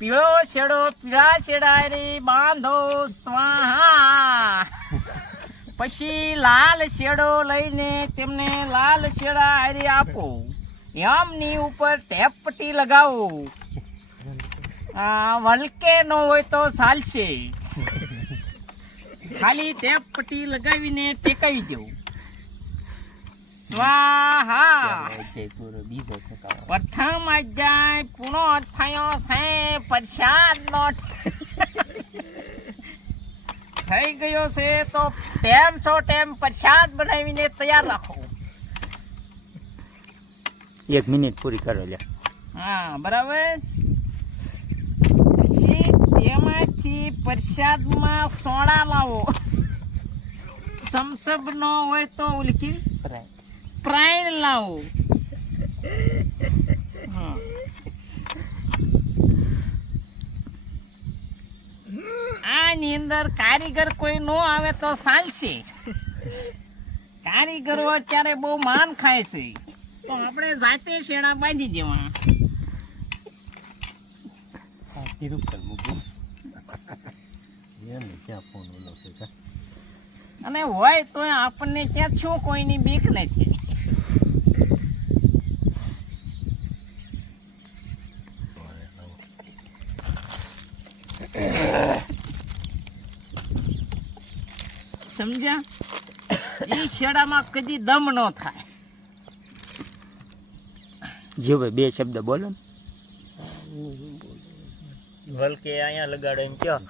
પીળો છેડો પીળા છેડા રે બાંધો સ્વાહા. પછી લાલ છેડો લઈને તેમને લાલ છેડા હારે આપો. એમની ઉપર ટેપ પટ્ટી લગાવો. વલકે ન હોય તો ચાલશે, ખાલી ટેપ પટ્ટી લગાવીને ટેકાવી દેવું. સ્વાહા. પ્રથમ અધ્યાય પૂરો થયો છે. પ્રસાદ નો થઈ ગયો છે તો ટેમ પ્રસાદ બનાવીને તૈયાર રાખો. 1 મિનિટ પૂરી કરો લે. હા બરાબર. પછી તેમાંથી પ્રસાદમાં સોડા લાવો. સમસબ નો હોય તો ઉલકી પ્રાઈન લાવો. આની અંદર કારીગર કોઈ નો આવે તો ચાલશે. કારીગરો અત્યારે બહુ માન ખાય છે, તો આપણે જાતે શેણા બાંધી દેવાના. અને હોય તો આપણને ત્યાં શું કોઈની બીક નથી. સમજ્યા? એ શેડામાં કદી દમ ન થાય. જીવભાઈ 2 શબ્દ બોલો. વલકે અહીંયા લગાડે એમ ક્યાં?